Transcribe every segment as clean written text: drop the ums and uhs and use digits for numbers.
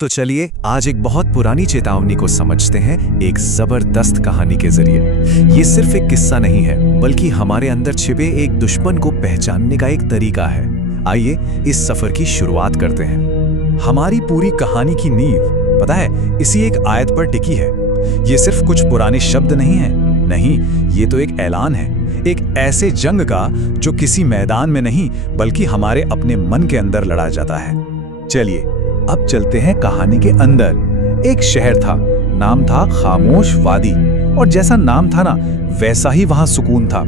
तो चलिए आज एक बहुत पुरानी चेतावनी को समझते हैं एक जबरदस्त कहानी के जरिए। ये सिर्फ एक किस्सा नहीं है, बल्कि हमारे अंदर छिपे एक दुश्मन को पहचानने का एक तरीका है। आइए इस सफर की शुरुआत करते हैं। हमारी पूरी कहानी की नींव पता है इसी एक आयत पर टिकी है। ये सिर्फ कुछ पुराने शब्द नहीं है, नहीं, ये तो एक ऐलान है, एक ऐसे जंग का जो किसी मैदान में नहीं बल्कि हमारे अपने मन के अंदर लड़ा जाता है। चलिए अब चलते हैं कहानी के अंदर। एक शहर था, नाम था खामोश वादी, और जैसा नाम था ना वैसा ही वहां सुकून था।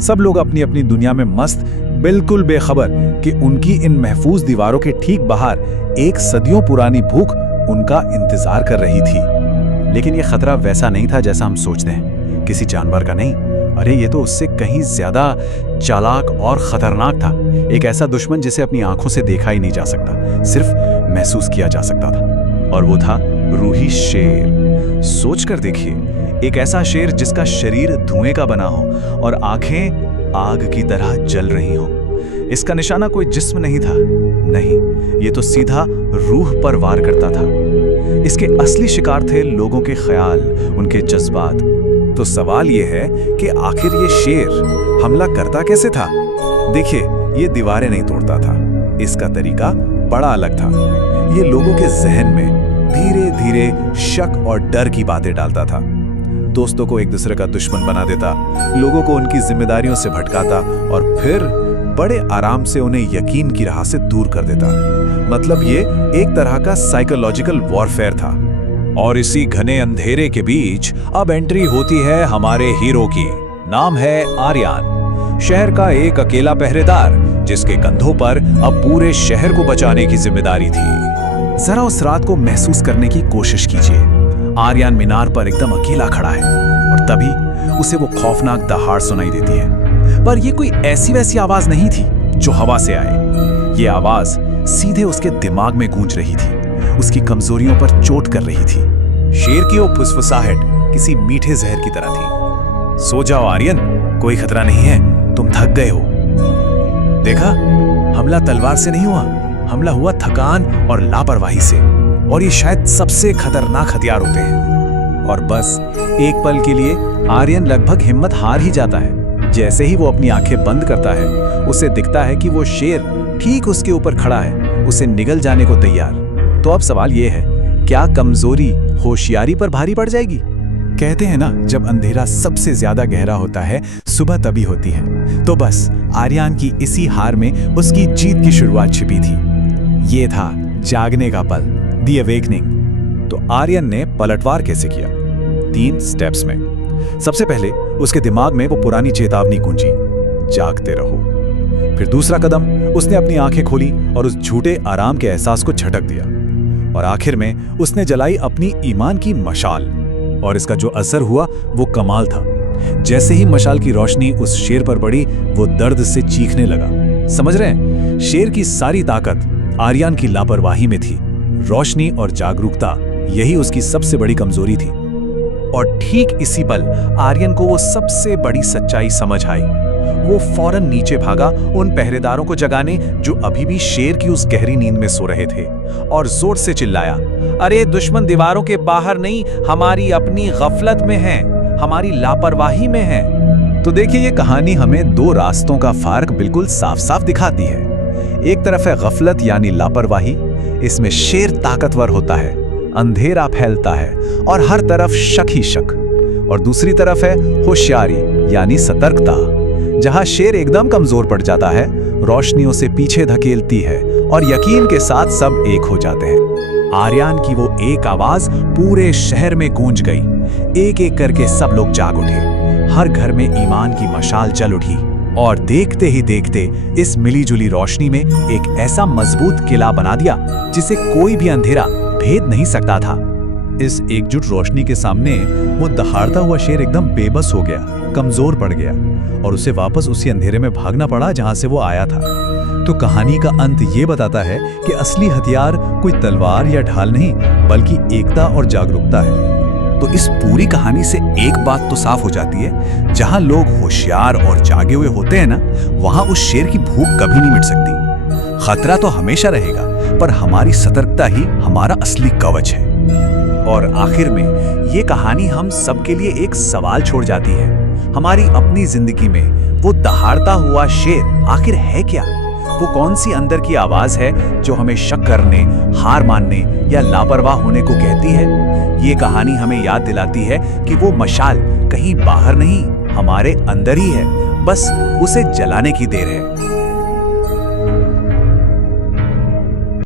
सब लोग अपनी अपनी दुनिया में मस्त, बिल्कुल बेखबर कि उनकी इन महफूज दीवारों के ठीक बाहर एक सदियों पुरानी भूख उनका इंतजार कर रही थी। लेकिन यह खतरा वैसा नहीं था जैसा हम सोचते हैं, किसी जानवर का नहीं। अरे ये तो उससे कहीं ज्यादा चालाक और खतरनाक था। एक ऐसा दुश्मन जिसे अपनी आंखों से देखा ही नहीं जा सकता, सिर्फ महसूस किया जा सकता था। और वो था रूही शेर। सोच कर देखिए, एक ऐसा शेर जिसका शरीर धुएं का बना हो और आंखें आग की तरह जल रही हो। इसका निशाना कोई जिस्म नहीं था, नहीं, ये तो सीधा रूह पर वार करता था। इसके असली शिकार थे लोगों के ख्याल, उनके जज्बात। तो सवाल यह है कि आखिर ये शेर हमला करता कैसे था? देखिए, ये दीवारें नहीं तोड़ता था, इसका तरीका बड़ा अलग था। ये लोगों के जहन में धीरे धीरे शक और डर की बातें डालता था। दोस्तों को एक दूसरे का दुश्मन बना देता, लोगों को उनकी जिम्मेदारियों से भटकाता और फिर बड़े आराम से उन्हें यकीन की राह से दूर कर देता। मतलब ये एक तरह का साइकोलॉजिकल वॉरफेयर था। और इसी घने अंधेरे के बीच अब एंट्री होती है हमारे हीरो की। नाम है आर्यन, शहर का एक अकेला पहरेदार जिसके कंधों पर अब पूरे शहर को बचाने की जिम्मेदारी थी। जरा उस रात को महसूस करने की कोशिश कीजिए। आर्यन मीनार पर एकदम अकेला खड़ा है और तभी उसे वो खौफनाक दहाड़ सुनाई देती है। पर ये कोई ऐसी वैसी आवाज नहीं थी जो हवा से आए। ये आवाज सीधे उसके दिमाग में गूंज रही थी, उसकी कमजोरियों पर चोट कर रही थी। शेर की वो फुसफुसाहट किसी मीठे जहर की तरह थी। सो जाओ आर्यन, कोई खतरा नहीं है, तुम थक गए हो। देखा, हमला तलवार से नहीं हुआ, हमला हुआ थकान और लापरवाही से। और ये शायद सबसे खतरनाक हथियार होते हैं। और बस एक पल के लिए आर्यन लगभग हिम्मत हार ही जाता है। जैसे ही वो अपनी आंखें बंद करता है, उसे दिखता है कि वो शेर ठीक उसके ऊपर खड़ा है, उसे निगल जाने को तैयार। तो अब सवाल ये है, क्या कमजोरी होशियारी पर भारी पड़ जाएगी? कहते हैं ना, जब अंधेरा सबसे ज्यादा गहरा होता है, सुबह तभी होती है। तो बस आर्यन की इसी हार में उसकी जीत की शुरुआत छिपी थी। ये था जागने का पल, द अवेकनिंग। तो आर्यन ने पलटवार कैसे किया? 3 स्टेप्स में। सबसे पहले उसके दिमाग में वो पुरानी चेतावनी गूंजी, जागते रहो। फिर दूसरा कदम, उसने अपनी आंखें खोली और उस झूठे आराम के एहसास को झटक दिया। और आखिर में उसने जलाई अपनी ईमान की मशाल। और इसका जो असर हुआ वो कमाल था। जैसे ही मशाल की रोशनी उस शेर पर पड़ी, वो दर्द से चीखने लगा। समझ रहे हैं, शेर की सारी ताकत आर्यन की लापरवाही में थी। रोशनी और जागरूकता, यही उसकी सबसे बड़ी कमजोरी थी। और ठीक इसी पल आर्यन को वो सबसे बड़ी सच्चाई समझ आई। वो फौरन नीचे भागा उन पहरेदारों को जगाने जो अभी भी शेर की उस गहरी नींद में सो रहे थे, और जोर से चिल्लाया, अरे दुश्मन दीवारों के बाहर नहीं, हमारी अपनी गफलत में है, हमारी लापरवाही में है। तो देखिए, ये कहानी हमें 2 रास्तों का फर्क बिल्कुल साफ साफ दिखाती है। एक तरफ है गफलत यानी लापरवाही, इसमें शेर ताकतवर होता है, अंधेरा फैलता है और हर तरफ शक ही शक। और दूसरी तरफ है होशियारी यानी सतर्कता, जहां शेर एकदम कमजोर पड़ जाता है, रोशनी उसे पीछे धकेलती है और यकीन के साथ सब एक हो जाते हैं। आर्यन की वो एक आवाज पूरे शहर में गूंज गई। एक एक करके सब लोग जाग उठे, हर घर में ईमान की मशाल जल उठी। और देखते ही देखते इस मिलीजुली रोशनी में एक ऐसा मजबूत किला बना दिया जिसे कोई भी अंधेरा भेद नहीं सकता था। इस एकजुट रोशनी के सामने वो दहाड़ता हुआ शेर एकदम बेबस हो गया, कमजोर पड़ गया, और उसे वापस उसी अंधेरे में भागना पड़ा जहां से वो आया था। तो कहानी का अंत ये बताता है कि असली हथियार कोई तलवार या ढाल नहीं, बल्कि एकता और जागरूकता है। तो इस पूरी कहानी से एक बात तो साफ हो जाती है, जहां लोग होशियार और जागे हुए होते हैं ना, वहां उस शेर की भूख कभी नहीं मिट सकती। खतरा तो हमेशा रहेगा, पर हमारी सतर्कता ही हमारा असली कवच है। और आखिर में ये कहानी हम सबके लिए एक सवाल छोड़ जाती है। हमारी अपनी जिंदगी में वो दहाड़ता हुआ शेर आखिर है क्या? वो कौन सी अंदर की आवाज है जो हमें शक करने, हार मानने या लापरवाह होने को कहती है? ये कहानी हमें याद दिलाती है कि वो मशाल कहीं बाहर नहीं, हमारे अंदर ही है, बस उसे जलाने की देर है।